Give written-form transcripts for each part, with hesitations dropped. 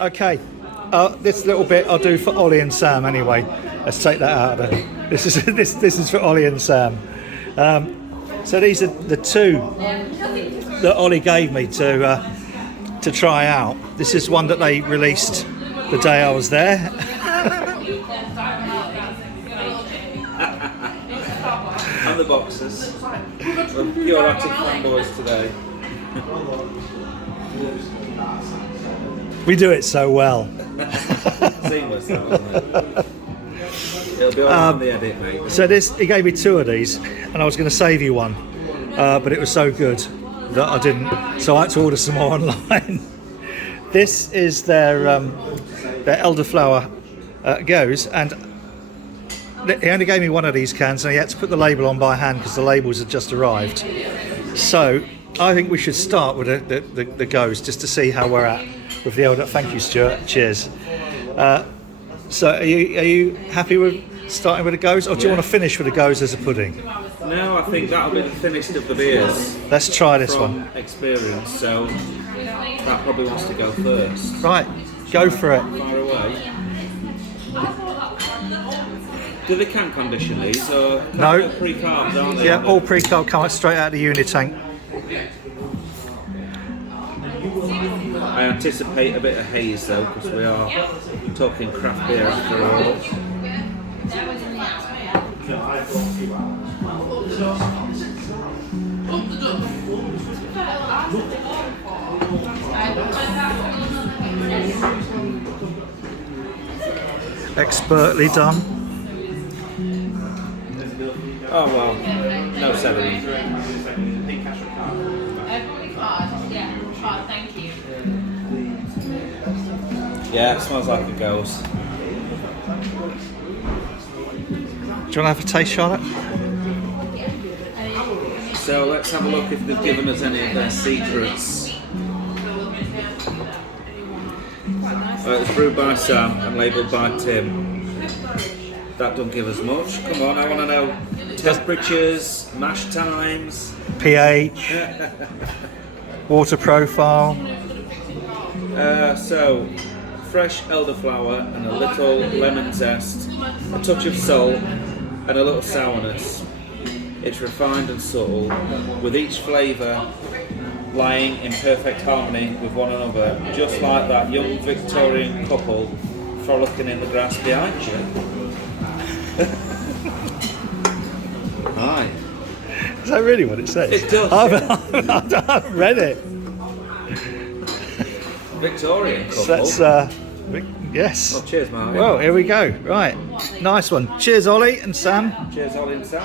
Okay, this little bit I'll do for Ollie and Sam anyway. Let's take that out of there. This is for Ollie and Sam. So these are the two that Ollie gave me to try out. This is one that they released the day I was there. And the boxes. You're acting fanboys today. We do it so well. Seamless, that, wasn't it? It'll be on the edit, mate. So he gave me two of these, and I was going to save you one, but it was so good that I didn't. So I had to order some more online. This is their elderflower goes, and he only gave me one of these cans, and he had to put the label on by hand because the labels had just arrived. So I think we should start with the goes just to see how we're at with the elder. Thank you, Stuart. Cheers. So are you happy with starting with the goes, or do you want to finish with the goes as a pudding? No, I think that'll be the finished of the beers. Let's try this from one. Experience, so that probably wants to go first. Right, go for it. Far away. Do they can condition these, or No. Pre-carbed, aren't they? Yeah, all pre-cold, come straight out of the unit tank. I anticipate a bit of haze though, because we are talking craft beer after all. Expertly done. Oh well, no celery. Thank you. Yeah, it smells like it goes. Do you want to have a taste, Charlotte? So let's have a look if they've given us any of their secrets. It's brewed by Sam and labelled by Tim. That don't give us much. Come on, I want to know temperatures, mash times, pH, water profile. So fresh elderflower and a little lemon zest, a touch of salt and a little sourness. It's refined and subtle, with each flavour lying in perfect harmony with one another, just like that young Victorian couple frolicking in the grass behind you. Right. Is that really what it says? It does. I've read it. Victorian couple. So that's yes. Well, cheers, Martin. Well, here we go. Right, nice one. Cheers, Ollie and Sam. Cheers, Ollie and Sam.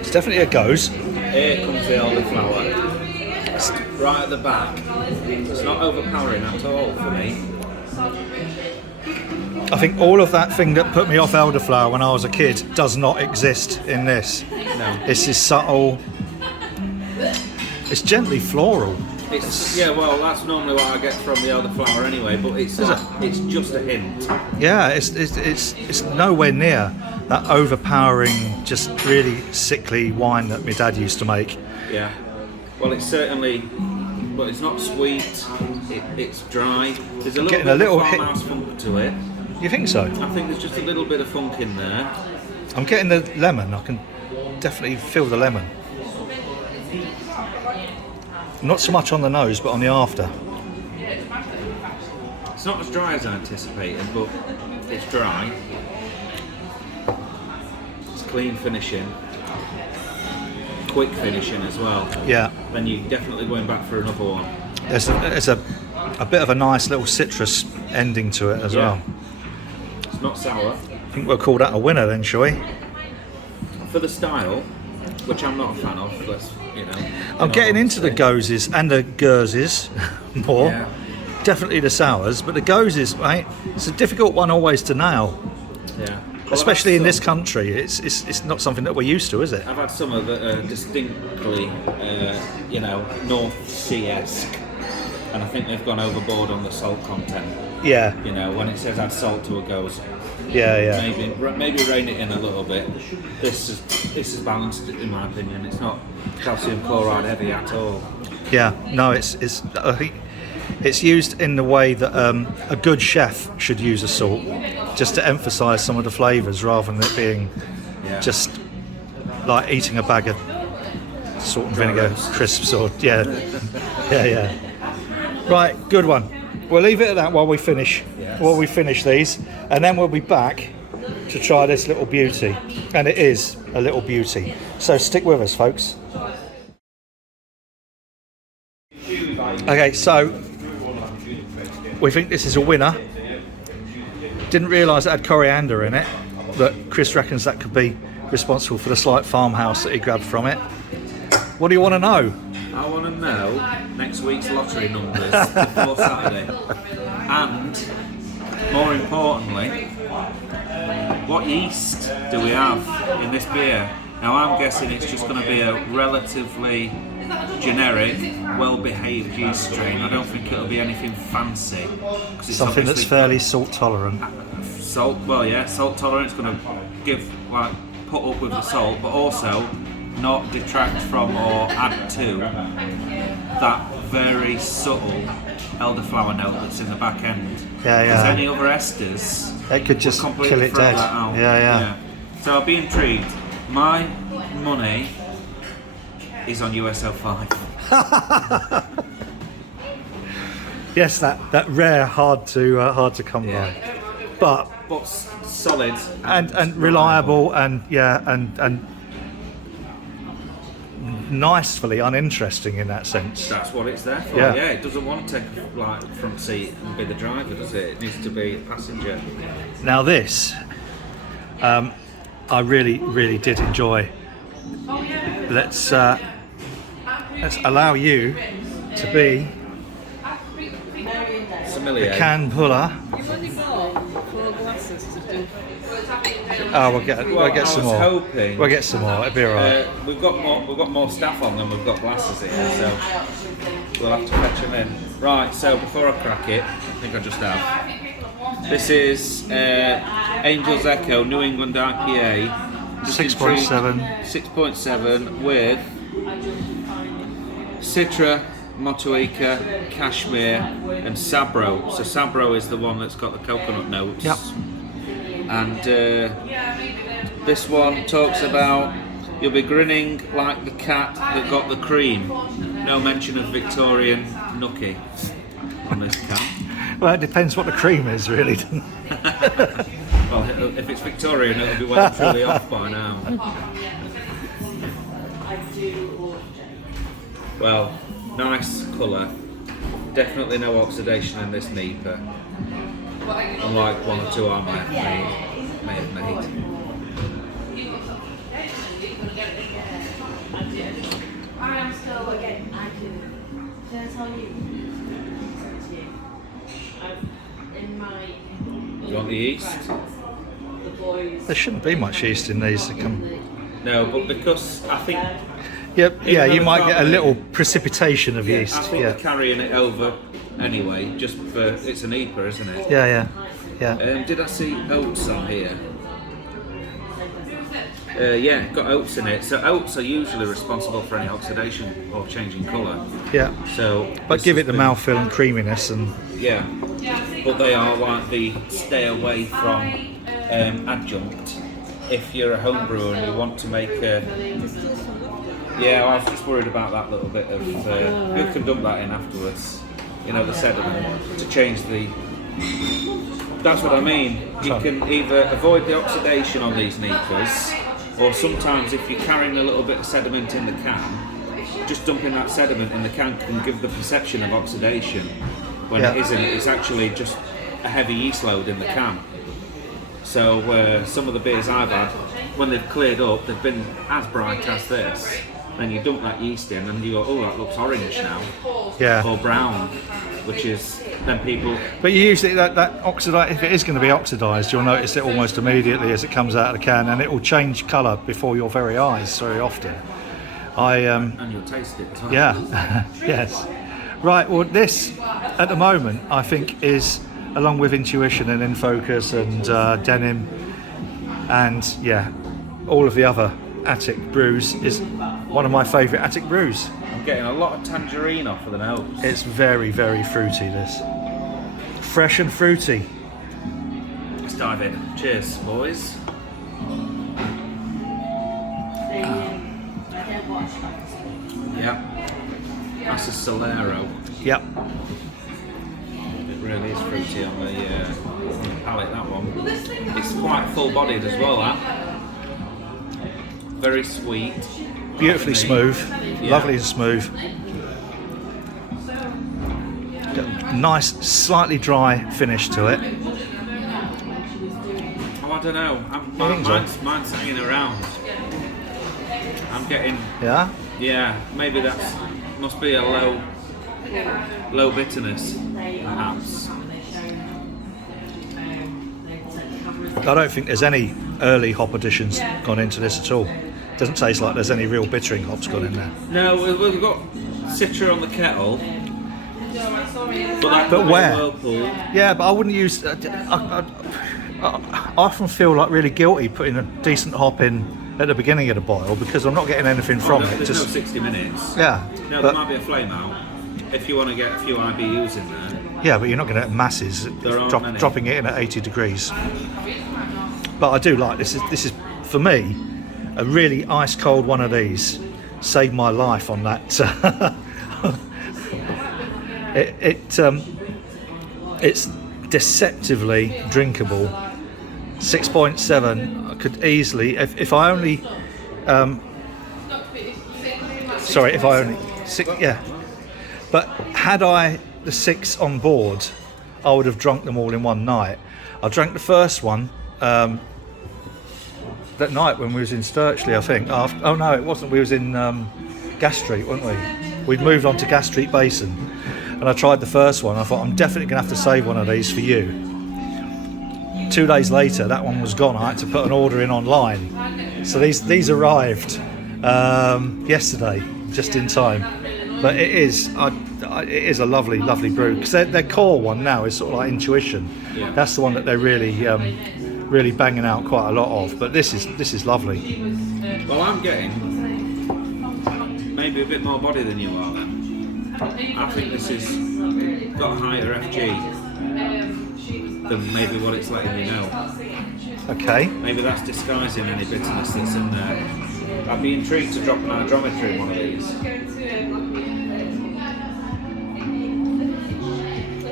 It's definitely a goes. Here comes the elderflower. Right at the back. It's not overpowering at all for me. I think all of that thing that put me off elderflower when I was a kid does not exist in this. No. This is subtle. It's gently floral. It's yeah, well, that's normally what I get from the elderflower anyway. But it's it's just a hint. Yeah, it's nowhere near that overpowering, just really sickly wine that my dad used to make. Yeah. Well, it's certainly, but it's not sweet. It's dry. There's a little bit of farmhouse funk to it. You think so? I think there's just a little bit of funk in there. I'm getting the lemon. I can definitely feel the lemon. Not so much on the nose, but on the after. It's not as dry as I anticipated, but it's dry. It's clean finishing. Quick finishing as well. Yeah. Then you're definitely going back for another one. There's a bit of a nice little citrus ending to it as well. It's not sour. I think we'll call that a winner then, shall we? For the style, which I'm not a fan of, I'm getting into the gozes and the gurzes more. Yeah. Definitely the sours, but the gozes, right? It's a difficult one always to nail. Yeah. Well, especially in this country. It's not something that we're used to, is it? I've had some that are distinctly, North Sea-esque. and I think they've gone overboard on the salt content. Yeah. You know, when it says add salt to a goes, Yeah. maybe rein it in a little bit. This is balanced in my opinion. It's not calcium chloride heavy at all. Yeah. No, it's I think it's used in the way that a good chef should use a salt, just to emphasise some of the flavours rather than it being just like eating a bag of salt and vinegar crisps or yeah. Right, good one. We'll leave it at that while we finish these, and then we'll be back to try this little beauty, and it is a little beauty. So stick with us, folks. Okay, so we think this is a winner. Didn't realise it had coriander in it, but Chris reckons that could be responsible for the slight farmhouse that he grabbed from it. What do you want to know? I want to know next week's lottery numbers before Saturday, and more importantly, what yeast do we have in this beer? Now I'm guessing it's just going to be a relatively generic, well-behaved yeast strain. I don't think it'll be anything fancy. It's something that's fairly salt tolerant. Salt tolerant. It's going to put up with the salt, but also not detract from or add to that very subtle elderflower note that's in the back end. Because any other esters, it could just kill it dead. Yeah. So I'll be intrigued. My money is on USL 5. Yes, that rare, hard to come by, but solid and reliable and nicely uninteresting in that sense. That's what it's there for. Yeah, it doesn't want to take front seat and be the driver, does it? It needs to be a passenger. Now this, I really did enjoy. Let's allow you to be sommelier. The can puller. You've only got 4 glasses to do. Oh, we'll get some more. Hoping, we'll get some more. It'll be alright. We've got more staff on than we've got glasses here, so we'll have to fetch them in. Right. So before I crack it, I think I just have. This is Angel's Echo New England IPA. 6.7. 6.7 with Citra, Motueka, Cashmere, and Sabro. So Sabro is the one that's got the coconut notes. Yep. And this one talks about you'll be grinning like the cat that got the cream. No mention of Victorian nookie on this can. Well, it depends what the cream is, really. Well, if it's Victorian, it'll be well and truly off by now. Well, nice colour. Definitely no oxidation in this Nipah. Unlike one or two I may have made. I am still again. I can tell you. In my. You want the yeast? There shouldn't be much yeast in these. No, but because I think. Yeah, you might get a little precipitation of yeast. I think they're carrying it over anyway, just for it's an Nipah, isn't it? Yeah. Did I see oats on here? Got oats in it. So oats are usually responsible for any oxidation or changing colour. Yeah. So, but give it the mouthfeel and creaminess and. Yeah. But they are like the stay away from adjunct. If you're a home brewer and you want to make a. Yeah, I was just worried about that little bit of. You can dump that in afterwards. You know, the sediment to change the. That's what I mean. You can either avoid the oxidation on these Nipahs, or sometimes if you're carrying a little bit of sediment in the can, just dumping that sediment in the can can give the perception of oxidation when it isn't. It's actually just a heavy yeast load in the can. So some of the beers I've had, when they've cleared up, they've been as bright as this. Then you dump that yeast in and you go, oh, that looks orange now. Yeah. Or brown, which is then people. But you usually that oxidise. If it is going to be oxidised, you'll notice it almost immediately as it comes out of the can, and it will change colour before your very eyes very often. And you'll taste it as well. Yeah. Yes. Right, well, this at the moment I think is, along with Intuition and In Focus and Denim and all of the other Attic brews, is one of my favourite Attic brews. I'm getting a lot of tangerine off of the nose. It's very, very fruity, this. Fresh and fruity. Let's dive in. Cheers, boys. Yeah. That's a Solero. Yep. It really is fruity on the palate, that one. It's quite full-bodied as well, that. Very sweet. Beautifully smooth. Yeah. Lovely and smooth. Nice, slightly dry finish to it. Oh, I don't know. Mine's hanging around. I'm getting... Yeah? Yeah, maybe that's... Must be a low bitterness, perhaps. I don't think there's any early hop additions gone into this at all. Doesn't taste like there's any real bittering hops gone in there. No, we've got Citra on the kettle. But where? Whirlpool. Yeah, but I wouldn't use... I often feel like really guilty putting a decent hop in at the beginning of the boil because I'm not getting anything from it. There's no 60 minutes. Yeah. No, there might be a flame out if you want to get a few IBUs in there. Yeah, but you're not going to get masses dropping it in at 80 degrees. But I do like this. This is for me a really ice cold one of these. Saved my life on that. It's deceptively drinkable. 6.7. I could easily, if I only, But had I the 6 on board, I would have drunk them all in one night. I drank the first one that night when we was in Sturchley, I think. Oh no, it wasn't. We was in Gas Street, weren't we? We'd moved on to Gas Street Basin, and I tried the first one. I thought, I'm definitely going to have to save one of these for you. 2 days later, that one was gone. I had to put an order in online. So these arrived yesterday, just in time. But it is a lovely, lovely brew. Because their core one now is sort of like Intuition. Yeah. That's the one that they're really banging out quite a lot of. But this is lovely. Well, I'm getting maybe a bit more body than you are then. I think this has got a higher FG than maybe what it's letting you know. Okay. Maybe that's disguising any bitterness that's in there. I'd be intrigued to drop an hydrometer in one of these.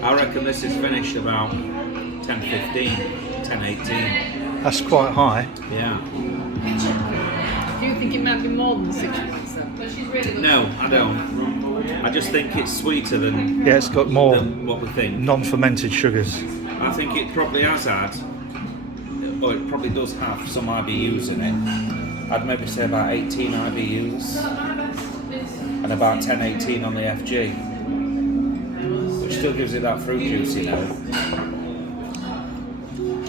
I reckon this is finished about 10:15, 10:18. That's quite high. Yeah. Do you think it might be more than 6%? No, I don't. I just think it's sweeter than, Yeah, it's got more than what we think. non-fermented sugars. I think it probably has had, or it probably does have some IBUs in it. I'd maybe say about 18 IBUs and about 10-18 on the FG, which still gives it that fruit juice, you know.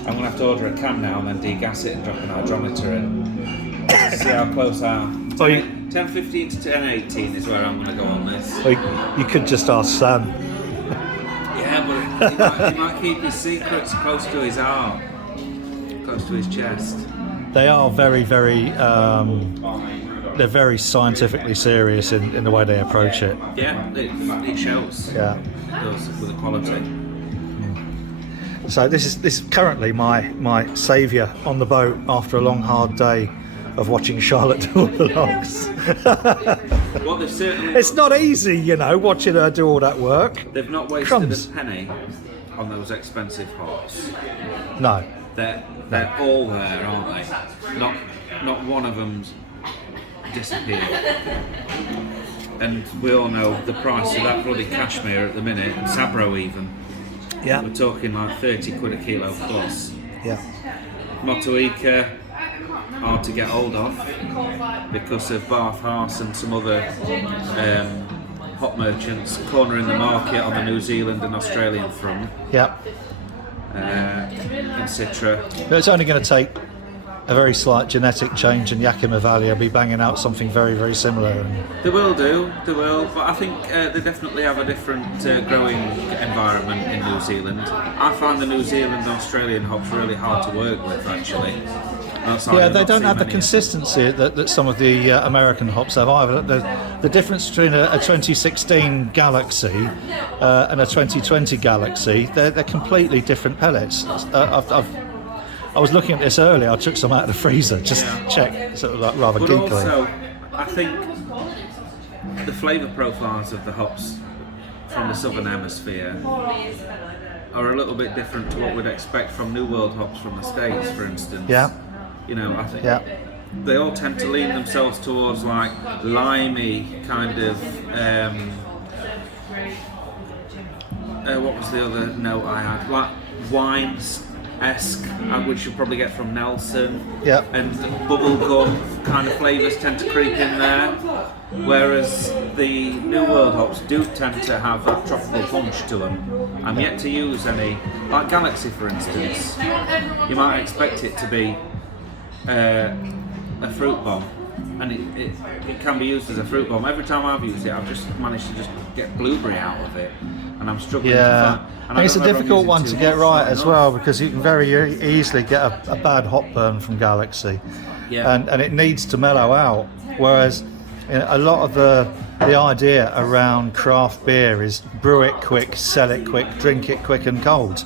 I'm going to have to order a can now and then degas it and drop an hydrometer in. See how close I am. 10:15 to 10:18 is where I'm going to go on this. Well, you could just ask Sam. Yeah, but he might keep his secrets close to his heart, close to his chest. They are very, very. They're very scientifically serious in the way they approach it. Yeah, it shows. Yeah. It does with the quality. So this is currently my saviour on the boat after a long hard day of watching Charlotte do all the logs. Well, they've certainly. It's not easy, you know, watching her do all that work. They've not wasted Crumbs. a penny on those expensive hops. No. They're all there, aren't they? Not one of them's disappeared. And we all know the price of that bloody cashmere at the minute, and Sabro even. Yeah. We're talking like 30 quid a kilo plus. Yeah. Motueka, hard to get hold of because of Bath House and some other hop merchants cornering the market on the New Zealand and Australian front. Yeah. And Citra. But it's only going to take a very slight genetic change, and Yakima Valley will be banging out something very, very similar. And They will do, they will, but I think they definitely have a different growing environment in New Zealand. I find the New Zealand and Australian hops really hard to work with, actually. yeah, they don't have the consistency that some of the American hops have either. The difference between a 2016 Galaxy and a 2020 Galaxy, they're completely different pellets. I was looking at this earlier. I took some out of the freezer just to check, sort of like rather But geekily. also, I think the flavour profiles of the hops from the Southern Hemisphere are a little bit different to what we'd expect from New World hops from the States, for instance. Yeah. You know, I think Yeah. they all tend to lean themselves towards like limey kind of. What was the other note I had? Like wines-esque, which you'll probably get from Nelson. Yeah. And bubblegum kind of flavours tend to creep in there. Whereas the New World hops do tend to have a tropical punch to them. I'm yet to use any, like Galaxy for instance. You might expect it to be a fruit bomb, and it can be used as a fruit bomb. Every time I've used it, I've just managed to just get blueberry out of it, and I'm struggling to Yeah, find. I think it's a don't know if I'm difficult using one too to get much, right not as enough. well, because you can very easily get a bad hop burn from Galaxy, Yeah. and it needs to mellow out. Whereas a lot of the idea around craft beer is brew it quick, sell it quick, drink it quick and cold.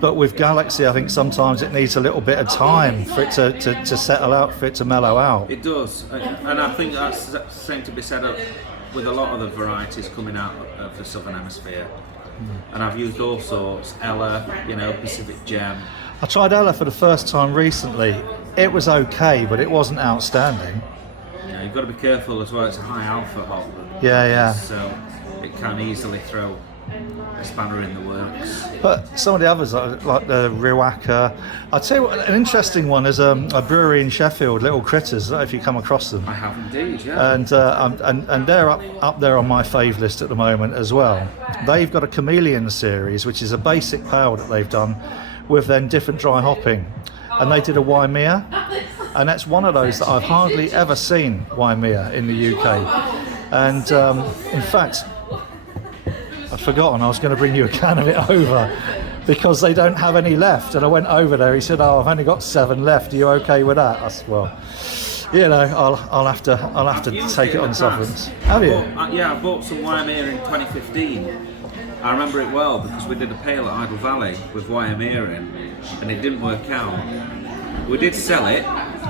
But with Galaxy, I think sometimes it needs a little bit of time for it to settle out, for it to mellow out. It does, and I think that's the same to be said with a lot of the varieties coming out of the Southern Hemisphere. And I've used all sorts, Ella, Pacific Gem. I tried Ella for the first time recently. It was okay, but it wasn't outstanding. You've got to be careful as well, it's a high alpha hop. Yeah. So it can easily throw a spanner in the works. But some of the others, like the Riwaka, I'll tell you what, an interesting one is a brewery in Sheffield, Little Critters. I don't know if you come across them. I have indeed, yeah. And they're up there on my fave list at the moment as well. They've got a Chameleon series, which is a basic pale that they've done with then different dry hopping. And they did a Waimea, and that's one of those that I've hardly ever seen Waimea in the UK. And in fact, I'd forgotten I was going to bring you a can of it over because they don't have any left. And I went over there. He said, "Oh, I've only got 7 left. Are you okay with that?" I said, "Well, I'll have to take it on sufferance." Have you? Yeah, I bought some Waimea in 2015. I remember it well because we did a pale at Idle Valley with Waimea in, and it didn't work out. We did sell it,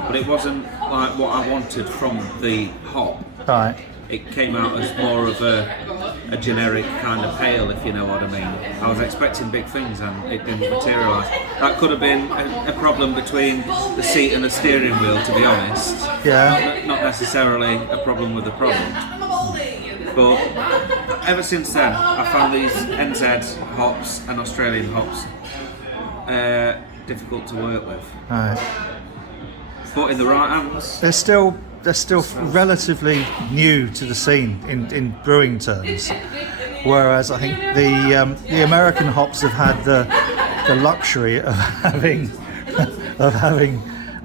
but it wasn't like what I wanted from the hop. Right. It came out as more of a generic kind of pale, if you know what I mean. I was expecting big things and it didn't materialise. That could have been a problem between the seat and the steering wheel, to be honest. Yeah. Not necessarily a problem with the product. But ever since then, I found these NZ hops and Australian hops difficult to work with. Right. But in the right hands, They're still relatively new to the scene in brewing terms, whereas I think the American hops have had the luxury of having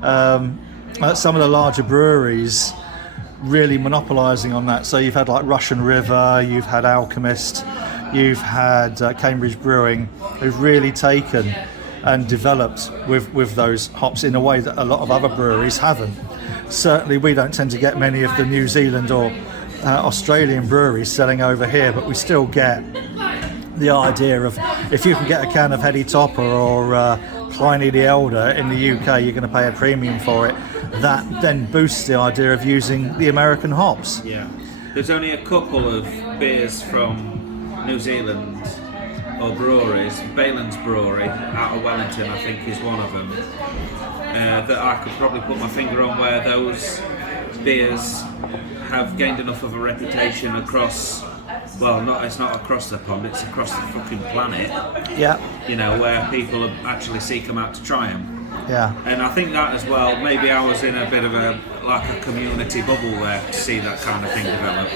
some of the larger breweries really monopolising on that. So you've had like Russian River, you've had Alchemist, you've had Cambridge Brewing, who've really taken and developed with those hops in a way that a lot of other breweries haven't. Certainly we don't tend to get many of the New Zealand or Australian breweries selling over here, but we still get the idea of if you can get a can of Heady Topper or Pliny the Elder in the UK, you're going to pay a premium for it. That then boosts the idea of using the American hops. yeah. There's only a couple of beers from New Zealand or breweries. Balin's Brewery out of Wellington, I think, is one of them. That I could probably put my finger on where those beers have gained enough of a reputation across. Well, it's not across the pond; it's across the fucking planet. Yeah, Where people actually seek them out to try them. yeah. And I think that as well, maybe I was in a bit of a community bubble there to see that kind of thing develop.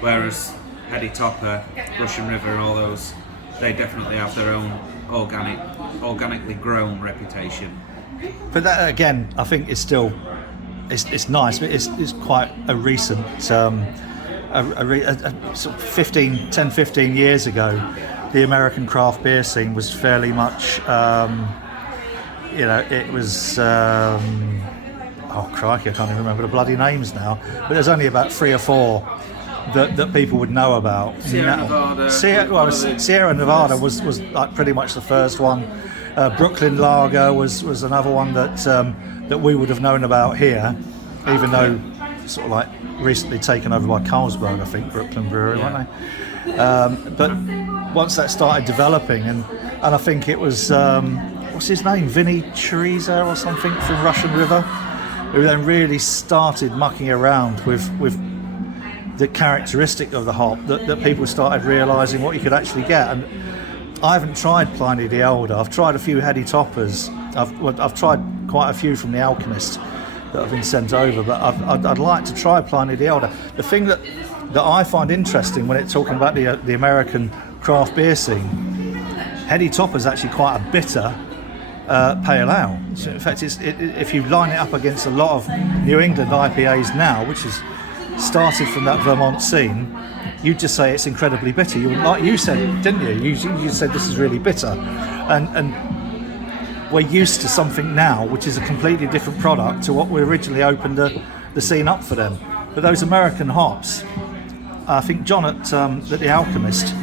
Whereas Heady Topper, Russian River and all those, they definitely have their own organically grown reputation but that again, I think it's still it's nice, but it's quite a recent sort of 15 years ago. The American craft beer scene was fairly much, it was. Oh crikey, I can't even remember the bloody names now. But there's only about 3 or 4 that people would know about. Sierra Nevada. Sierra Nevada was like pretty much the first one. Brooklyn Lager was another one that we would have known about here, even though sort of like recently taken over by Carlsberg, I think, Brooklyn Brewery, weren't they? But once that started developing, and I think it was what's his name, Vinny Chorizo or something from Russian River, who then really started mucking around with the characteristic of the hop, that people started realising what you could actually get. And I haven't tried Pliny the Elder. I've tried a few heady toppers. I've tried quite a few from the Alchemist that have been sent over, but I'd like to try Pliny the Elder. The thing that I find interesting when it's talking about the American craft beer scene, heady topper is actually quite a bitter pale ale. So in fact, if you line it up against a lot of New England IPAs now, which has started from that Vermont scene, you'd just say it's incredibly bitter. Like you said, didn't you? You said this is really bitter, and we're used to something now which is a completely different product to what we originally opened the scene up for them. But those American hops, I think John at the Alchemist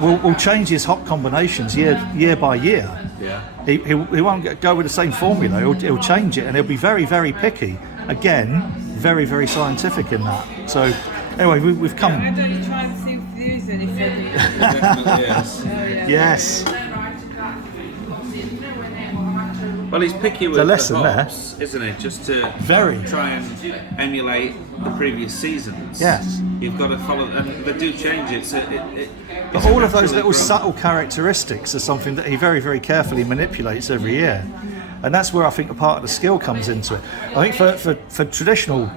will change his hop combinations year by year. Yeah. He won't go with the same formula. He'll change it, and he'll be very, very picky. Again, very, very scientific in that. So anyway, we've come. Why don't you try and see if there is any further? Definitely yes. Yes. Well, he's picky with The lesson the hops, isn't he? Just to try and emulate the previous seasons. Yes. You've got to follow, and they do change it. So But all of those little subtle characteristics are something that he very, very carefully manipulates every year. And that's where I think a part of the skill comes into it. I think for traditional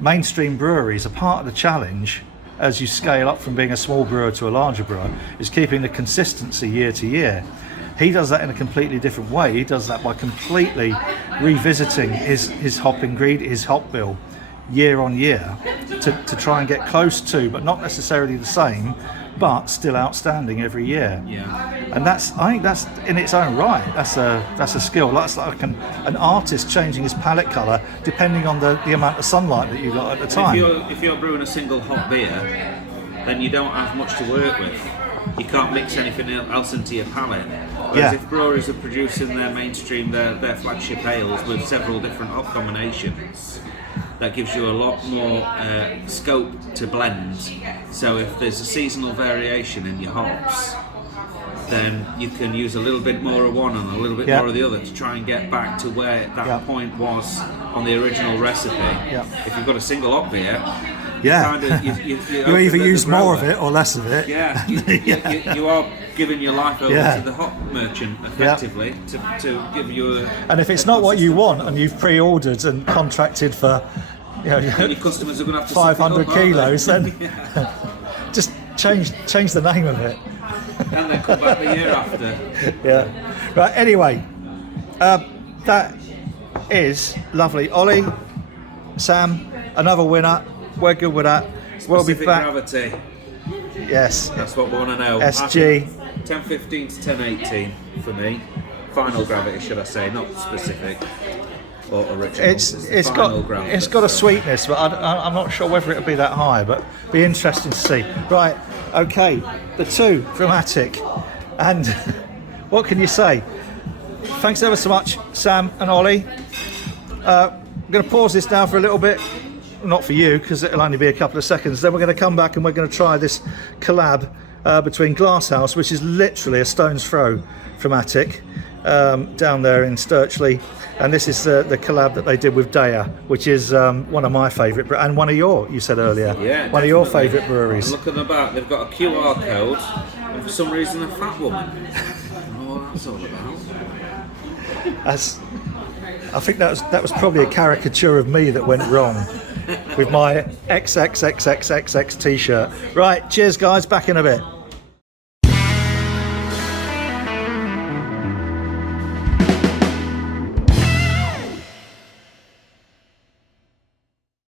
mainstream breweries, a part of the challenge as you scale up from being a small brewer to a larger brewer is keeping the consistency year to year. He does that in a completely different way. He does that by completely revisiting his hop ingredient, his hop bill, year on year, to try and get close to, but not necessarily the same, but still outstanding every year. Yeah. And I think that's in its own right. That's a skill. That's like an artist changing his palette colour depending on the amount of sunlight that you got at the time. If you're brewing a single hop beer, then you don't have much to work with. You can't mix anything else into your palate. Whereas if breweries are producing their mainstream, their flagship ales with several different hop combinations, that gives you a lot more scope to blend. So if there's a seasonal variation in your hops, then you can use a little bit more of one and a little bit more of the other to try and get back to where that point was on the original recipe. If you've got a single hop beer, you either use more of it or less of it. You are giving your life over to the hop merchant effectively to give you a... And if it's not what you want and you've pre-ordered and contracted for your customers are going to have to 500 kilos, then just change the name of it. And then come back the year after. Right, anyway, that is lovely. Ollie, Sam, another winner. We're good with that. We'll be back. Gravity. Yes. That's what we want to know. SG. 1015 to 1018 for me. Final gravity, should I say, not specific or original. It's got a sweetness, but I'm not sure whether it'll be that high, but be interesting to see. Right, okay, the two from Attic, and what can you say? Thanks ever so much, Sam and Ollie. I'm going to pause this now for a little bit. Not for you, because it'll only be a couple of seconds. Then we're going to come back and we're going to try this collab between Glasshouse, which is literally a stone's throw from Attic, down there in Sturchley, and this is the collab that they did with Daya, which is one of my favourite, and one of you said earlier, one of your favourite breweries. Look at the back, they've got a QR code, and for some reason a fat woman. I don't know what that's all about. I think that was probably a caricature of me that went wrong with my XXXXXX t-shirt. Right, cheers guys, back in a bit.